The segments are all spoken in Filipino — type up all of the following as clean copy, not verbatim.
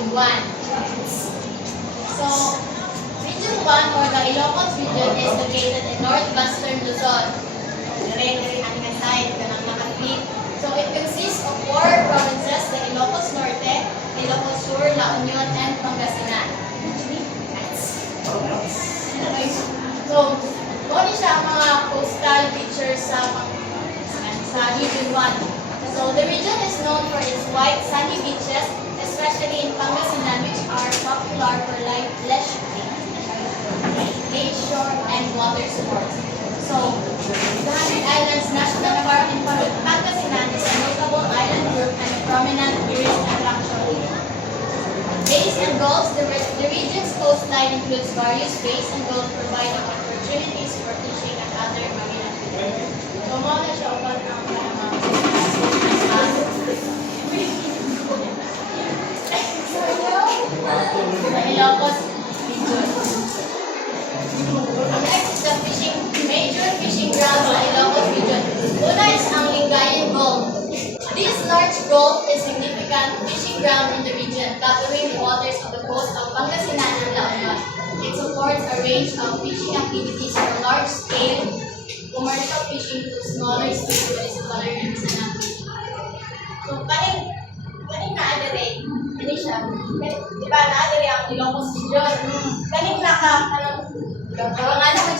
Region 1. So, Region 1 or the Ilocos region is located in northwestern Luzon. Very side, so it consists of 4 provinces, the Ilocos Norte, Ilocos Sur, La Union, and Pangasinan. So, kung siya ang mga coastal features sa Region 1. So, the region is known for its white sandy beaches, especially in Pangasinan, which are popular for leisure, and water sports. So, the 100 Islands National Park in Pangasinan is a notable island group and a prominent tourist attraction. Bays and gulfs, the region's coastline includes various bays and gulfs providing opportunities for fishing and other marine activities. So, mga na siya upang ang Ilocos region. Next is the major fishing grounds sa Ilocos region. Una is ang Lingayen Gulf. This large gulf is significant fishing ground in the region, covering the waters of the coast of Pangasinan and La Union. It supports a range of fishing activities from large-scale commercial fishing to smaller-scale municipal and artisanal fishing. So, kaning na-aderate, hindi siya, di ba na-aderate ang Ilocos region? Kaning naman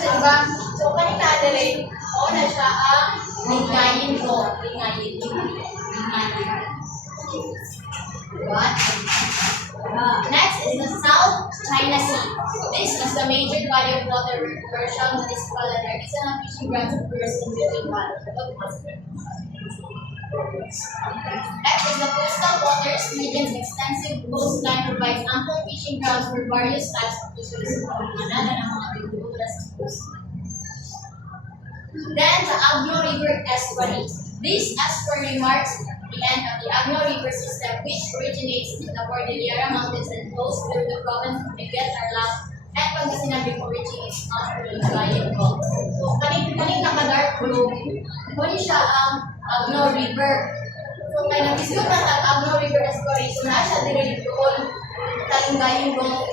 siya, diba? So, kaning na-aderate, na siya ang Lingayen Gulf. Next is the South China Sea. This is the major body of water where commercial, municipal, and artisanal fishing grounds occurs in Region 1. Next is the coastal waters. Region's extensive coastline provides ample fishing grounds for various types of fisheries. Then the Agno River estuary. This estuary marks the end of the Agno River system, which originates in the Cordillera Mountains and flows through the province of Benguet, Tarlac, and Pangasinan before reaching its mouth to the Lingayen Gulf. So, kaning naka-dark blue, kung siya ang Agno River. So, kaya nag-isip na sa Agno River estuary, so na siya direct doon sa Lingayen Gulf.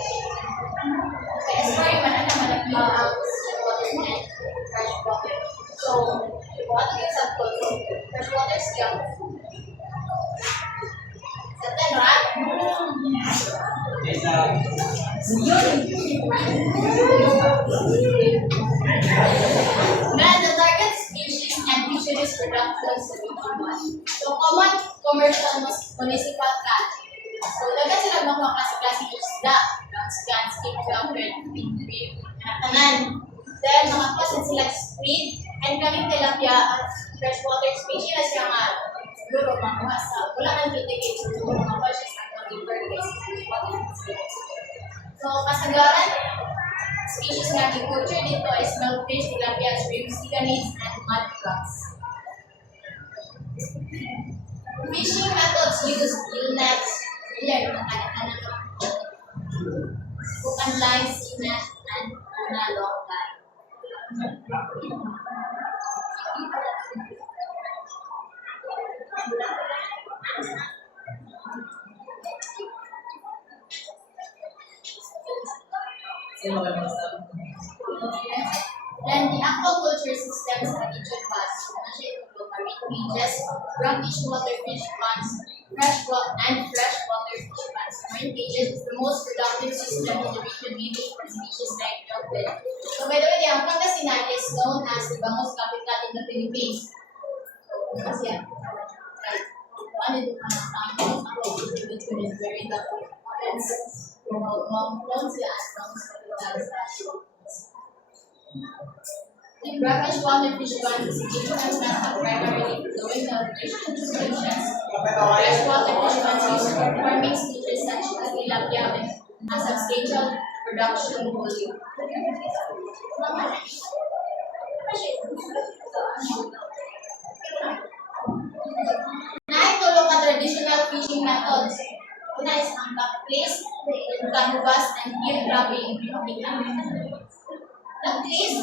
Kaya estuary man naman ang water and fresh water. So, what is example? Fresh water siya. Satan, right? Then the target species and fisheries productions sa Region 1. So, common commercial municipal catch. So, dagat sila mga klase-klaseng isda, scans, skip jumper, tanan. Then, mga klase sila squid, and kaming tilapia at freshwater species na nga siguro makuha sa wala nang litigate siguro mga fishes at river based. So, kasagaran, species na agriculture dito is milkfish, tilapia, shrimp, sicanids, and mud crabs. Fishing methods use gill nets, hook and line, sea net, and long line. Then the aquaculture systems are Region 1, marine cages, brackish water fish ponds, freshwater fish ponds. Marine cages is the most productive system in the region, mainly for species like milkfish. So by the way, ang Pangasinan is known as the Bangus capital in the Philippines. Kasi yan. Ano yung it's very tough. The brackish water fish ponds is primarily flowing nutrition solutions. Freshwater fish ponds use for farming species such as tilapia with a substantial production volume. Naitulong ka traditional fishing methods. Una is ang back-place, canvas, and gear grabbing. Back-place,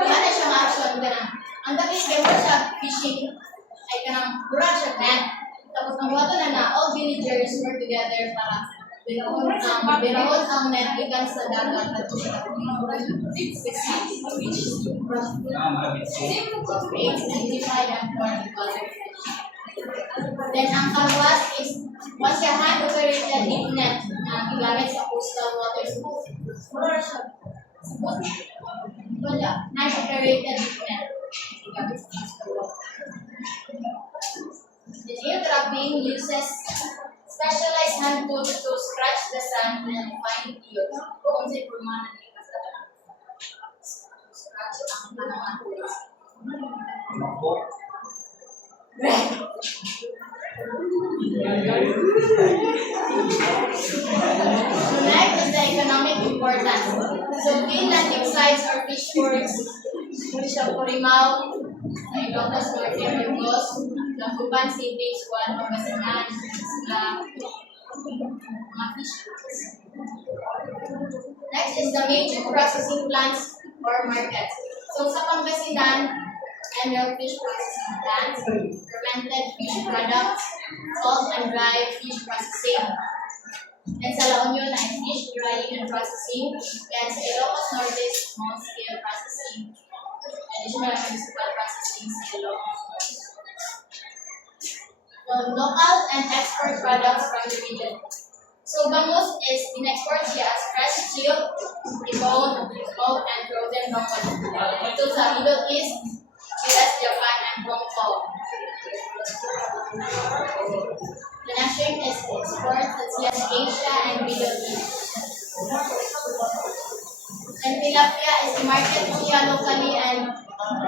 wala na siyang action. Ang back-place, kaya mo siya fishing, ay kanang brush at net. Tapos ang wato na all villagers work together para birahon ang net gikan sa dagat at creates dignified and color. Then ang kalwas is once your hand operated deep net na gigamit sa coastal waters. Wala, hand operated deep net gigamit sa coastal waters. The geo trapping uses specialized hand tools to scratch the sand and find eels. Kung sa permanent scratch ang kanang tools. So next is the economic importance. So key landing sites or fish ports, sa Corimao, sa Ilocos Norte, Burgos, Labuban City, Suwan, Pangasinan, mga fish ports. Next is the major processing plants or markets. So sa Pangasinan, Emerald fish processing plants, fermented fish products, salt and dry fish processing. Then sa La Union ay fish drying and processing. Then sa Ilocos Norte, small scale processing. Additional municipal processing sa Ilocos Norte. So local and export products from the region. So bangus is in-export siya as fresh chilled, deboned, smoked, and frozen bangus. Ito sa Middle East, US, Japan, and Hong Kong. The next shrimp is exported to Asia and Middle East. And tilapia is marketed siya locally and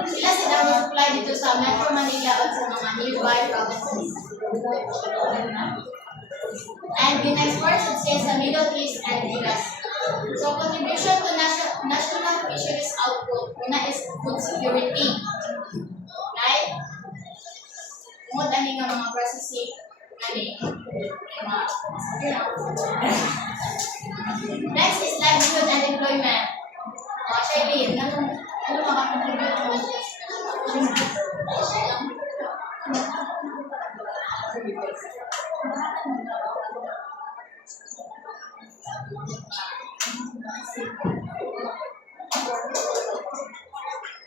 sila sila supply dito sa Metro Manila at sa mga nearby provinces. And in-exported siya sa Middle East and US. So contribution to national fisheries output, una is food security. Right? Kung ano nga mga processing, next is livelihood and employment. Actually, ano makakontribute mo siya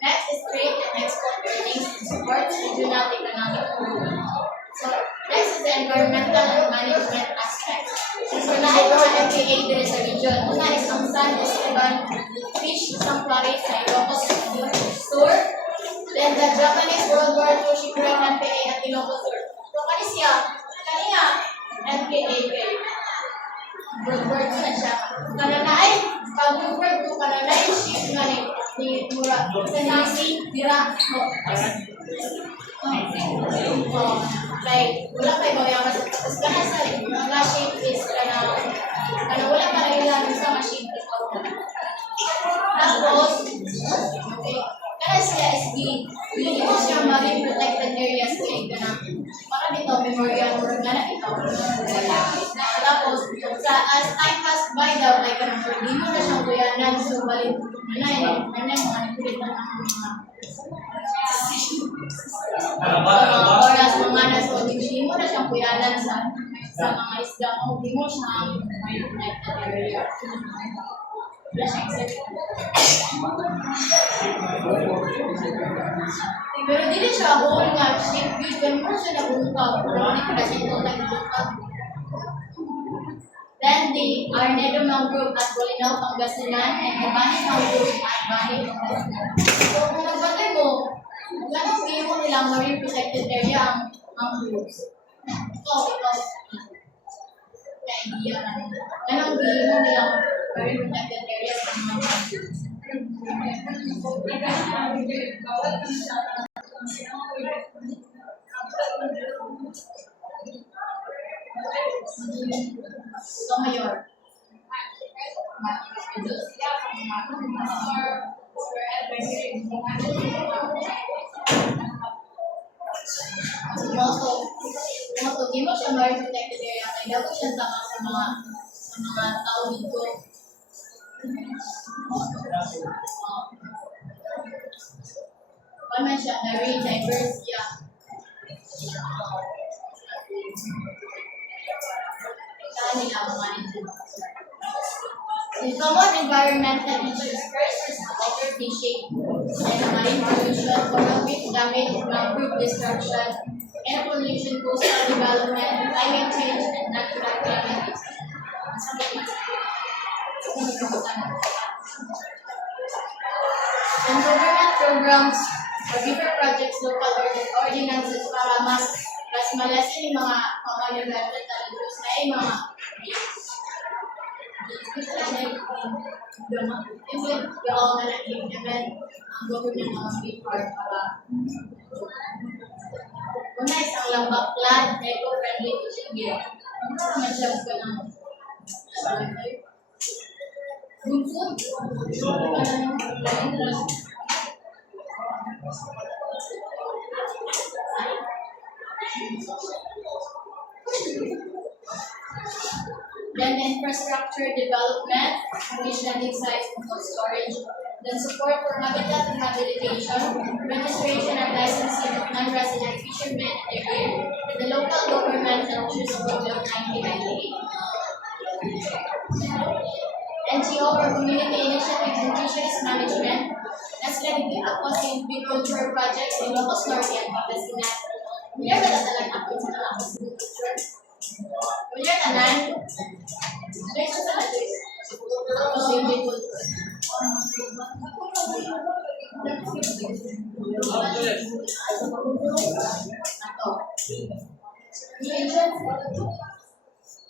Next is trade and export earnings to support regional economic growth. So, next is the environmental and management aspect. So, na ay mga MPA din sa region. Una is ang San Esteban Fish Sanctuary sa Ilocos Sur. Then, the Japanese World War II Shipwreck MPA at Ilocos Sur. So, kanina MPA kay World War II na siya. Kanana ay, pag World War II, kanana ay ship nga ni Mura. Sa nasi, dira. Like, wala kayo mayaman sa tapos ka na sa mga shape is kana wala pa rin lang sa mga shape is tapos, okay, kana sila is hindi mo siya marine protected areas kaya ka na para dito, memorial work na ito. Tapos, as time passed by daw, like, hindi mo na siyang kuyanan, so balik, mga kulit na mga oras mga naso, hindi mo na siyang kuyanan sa mga isda mo, hindi mo siyang connected area. Wala siyang pero dili siya whole nga ship, yun mo siya nabungkag, pero hindi ko na siya ito nagbungkag. Then the Arnedo Mangrove at Bolinao, Pangasinan, and the Bani Mangrove at Bani, Pangasinan. So kung nagbagay mo, ganang bihimo nilang marine protected area ang mangroves. Ito, na idea na nila. Ganang bihimo nilang marine protected areas ang mangroves. Ito mayor. Moto, di mo siya marine protected area kaya dapat siya tama sa mga tao dito. Paano siya? Very diverse siya. nilang management. The common environmental issues first is overfishing and marine pollution, coral reef damage, mangrove destruction, air pollution, coastal development, climate change, and natural calamities. And government programs or different projects, local ordinances para mas malasin yung mga common environmental issues na yung mga implement ang government ng mga part para una isang lambak plan, eco-friendly fishing gear. Ano naman siya ka ng Bungkod? Then infrastructure development, efficient sites for storage, then support for habitat rehabilitation, registration and licensing of non-resident fishermen and their gear, and the local government ventures program 1998. NGO or community initiatives in fisheries management, as related aquaculture projects in Locos Norte and Pangasinan. Familiar ba talaga ako sa aquaculture? Familiar ka na? Familiar siya sa natin?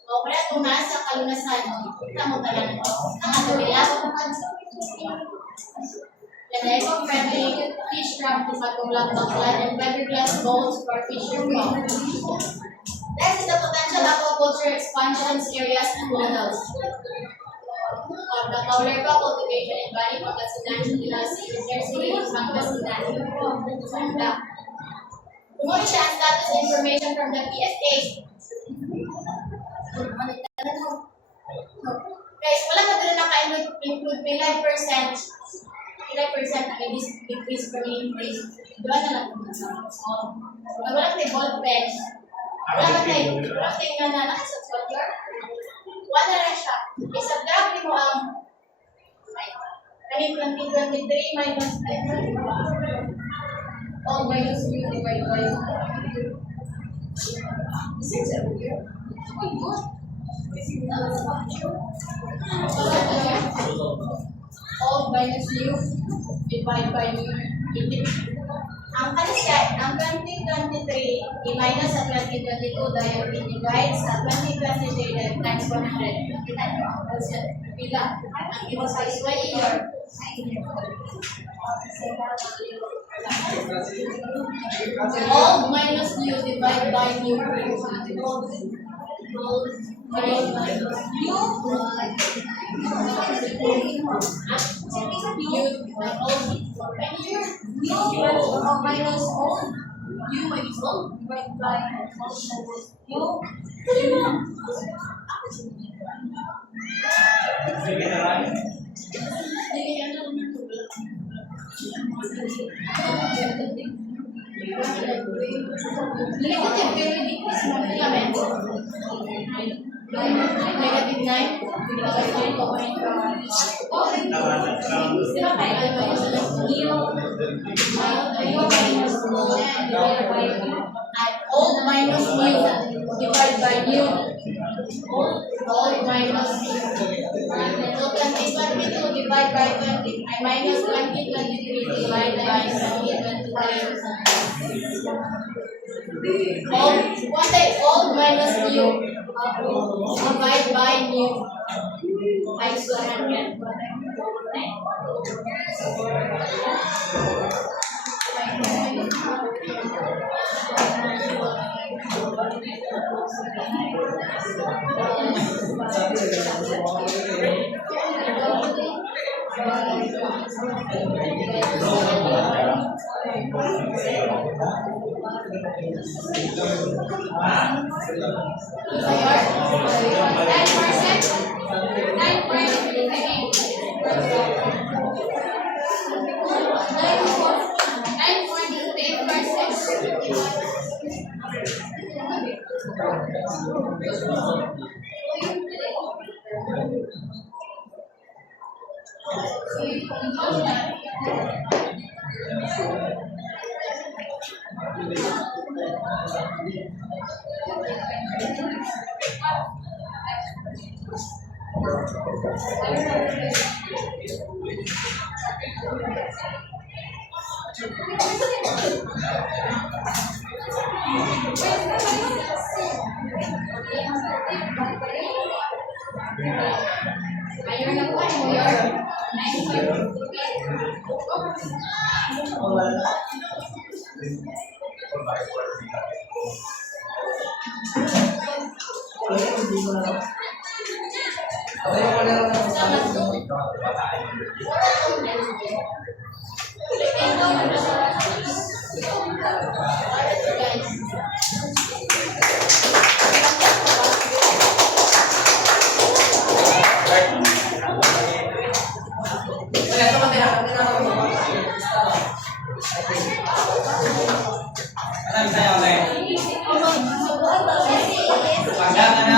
O kaya kung nasa kalunasan, kita mo talaga ang atulila. Then eco-friendly fish trap is a baklan and fiberglass boats for fisher communities. Next is the potential aquaculture expansions areas and models. Of the Kaulirpa cultivation in Bani, Pangasinan, Ilasi, Scarcity, Pangasinan. Kumuha siya ang status information from the PSA. Guys, wala na doon naka-include pilay percent ang decrease per increase. Diba na lang kung wala tayo ball pen. Wala tayo nga na sa soldier. Wala na lang siya. Isabdabi mo ang 2023 minus all minus 3 divided by all minus u divided by u. Ang siya, ang 2023 i-minus sa 2022 dahil i-divide sa 2023 times 100. Kita nyo ang pila. Ang ito sa isway year. All minus u divided by u. Negative 9. Old minus new divided by new. Old minus new. So 2022 divided by 20. I minus 2023 divided by 2023. Old minus new divided by new. I still have it. Ayaw na po mo yun. 95. Pagdaman na